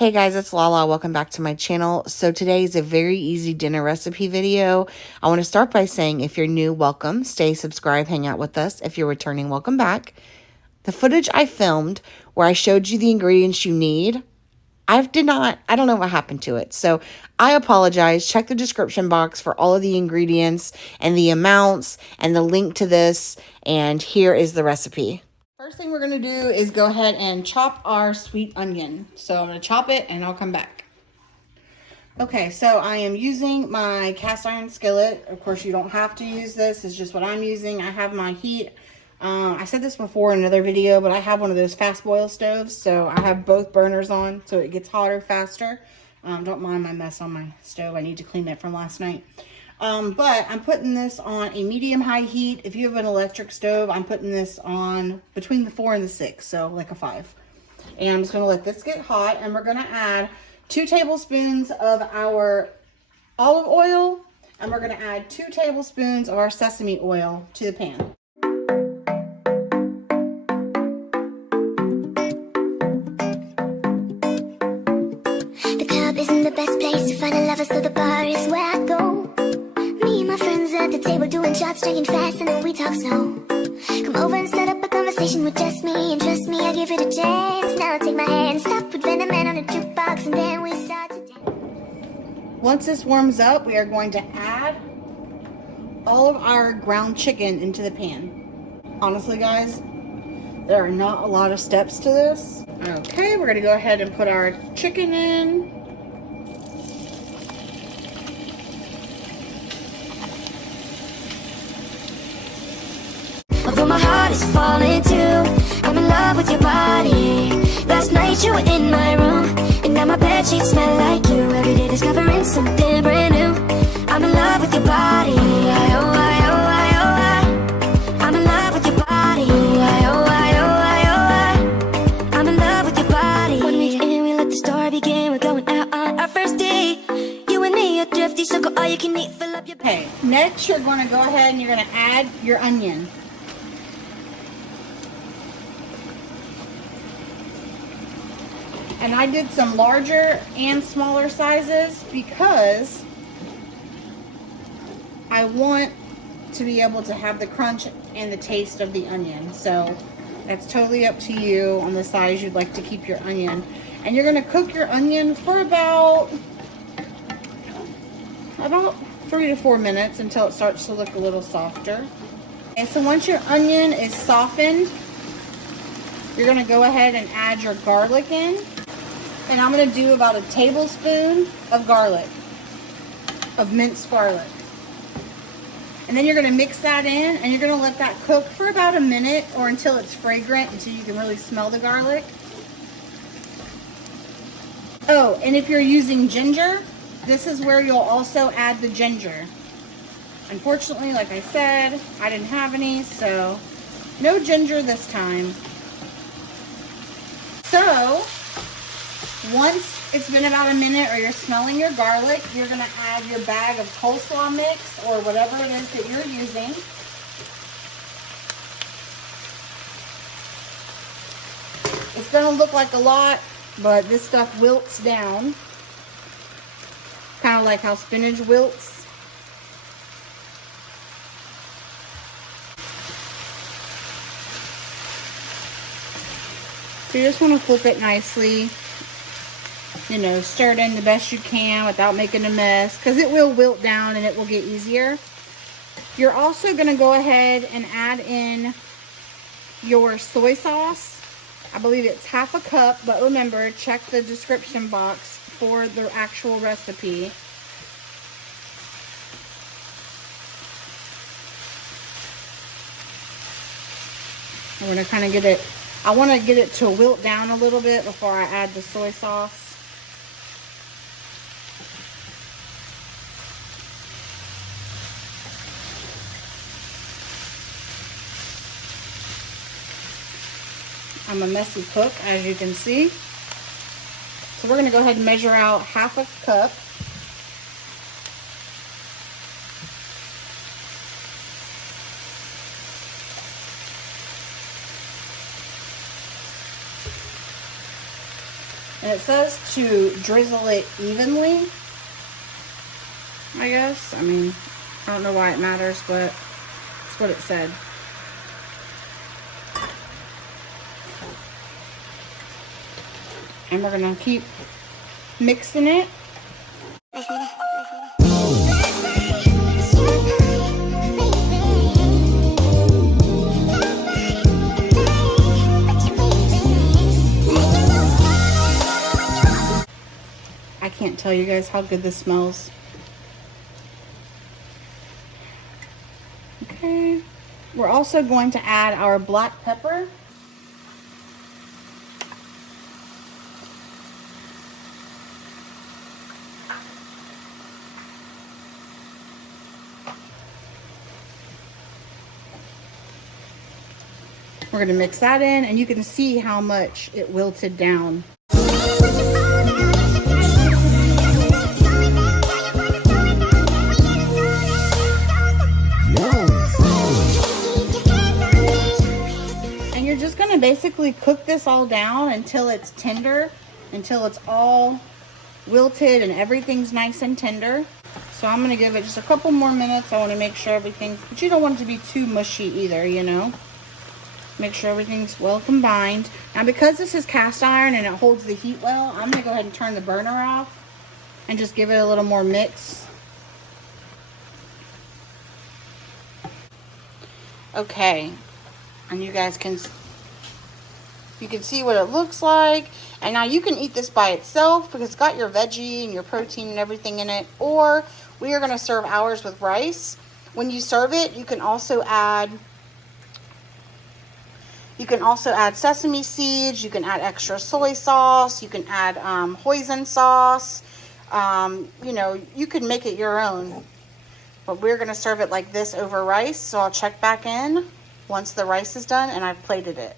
Hey guys, it's Lala. Welcome back to my channel. So today is a very easy dinner recipe video. I want to start by saying if you're new, welcome. Stay, subscribe, hang out with us. If you're returning, welcome back. The footage I filmed where I showed you the ingredients you need, I don't know what happened to it. So I apologize. Check the description box for all of the ingredients and the amounts and the link to this. And here is the recipe. First thing we're going to do is go ahead and chop our sweet onion. So I'm going to chop it and I'll come back. Okay, so I am using my cast iron skillet. Of course, you don't have to use this. It's just what I'm using. I have my heat. I said this before in another video, but I have one of those fast boil stoves. So I have both burners on so it gets hotter faster. Don't mind my mess on my stove. I need to clean it from last night. But I'm putting this on a medium-high heat. If you have an electric stove, I'm putting this on between the 4 and the 6, so like a 5. And I'm just going to let this get hot, and we're going to add 2 tablespoons of our olive oil, and we're going to add 2 tablespoons of our sesame oil to the pan. The club isn't the best place to find a lover, so the bar is where I go. Me and my friends at the table doing shots, drinking fast, and then we talk slow. Come over and set up a conversation with just me, and trust me, I give it a chance. Now take my hand, stop, put Venom Man on a jukebox, and then we start to dance. Once this warms up, we are going to add all of our ground chicken into the pan. Honestly, guys, there are not a lot of steps to this. Okay, we're going to go ahead and put our chicken in. Although my heart is falling too, I'm in love with your body. Last night you were in my room, and now my bedsheets smell like you. Every day discovering something brand new. I'm in love with your body. I'm in love with your body. I'm in love with your body. One week in, we let the story begin. We're going out on our first date. You and me are thrifty, so go all you can eat. Fill up your Okay, next you're going to go ahead and you're going to add your onion. And I did some larger and smaller sizes because I want to be able to have the crunch and the taste of the onion. So that's totally up to you on the size you'd like to keep your onion. And you're going to cook your onion for about 3 to 4 minutes until it starts to look a little softer. And so once your onion is softened, you're going to go ahead and add your garlic in. And I'm going to do about a tablespoon of garlic, of minced garlic. And then you're going to mix that in, and you're going to let that cook for about a minute or until it's fragrant, until you can really smell the garlic. Oh, and if you're using ginger, this is where you'll also add the ginger. Unfortunately, like I said, I didn't have any, so no ginger this time. So once it's been about a minute or you're smelling your garlic, you're going to add your bag of coleslaw mix or whatever it is that you're using. It's going to look like a lot, but this stuff wilts down. Kind of like how spinach wilts. So you just want to flip it nicely. You know, stir it in the best you can without making a mess, because it will wilt down and it will get easier. You're also going to go ahead and add in your soy sauce. I believe it's half a cup, but remember, check the description box for the actual recipe. We're going to kind of get it, I want to get it to wilt down a little bit before I add the soy sauce. I'm a messy cook, as you can see. So we're going to go ahead and measure out half a cup. And it says to drizzle it evenly, I guess. I mean, I don't know why it matters, but that's what it said. And we're gonna keep mixing it. I can't tell you guys how good this smells. Okay. We're also going to add our black pepper. We're going to mix that in, and you can see how much it wilted down. And you're just going to basically cook this all down until it's tender, until it's all wilted and everything's nice and tender. So I'm going to give it just a couple more minutes. I want to make sure everything's, but you don't want it to be too mushy either, you know. Make sure everything's well combined. Now, because this is cast iron and it holds the heat well, I'm going to go ahead and turn the burner off and just give it a little more mix. Okay, and you guys can see what it looks like. And now you can eat this by itself because it's got your veggie and your protein and everything in it. Or we are going to serve ours with rice. When you serve it, you can also add sesame seeds. You can add extra soy sauce. You can add hoisin sauce. You know, you can make it your own. But we're going to serve it like this over rice. So I'll check back in once the rice is done and I've plated it.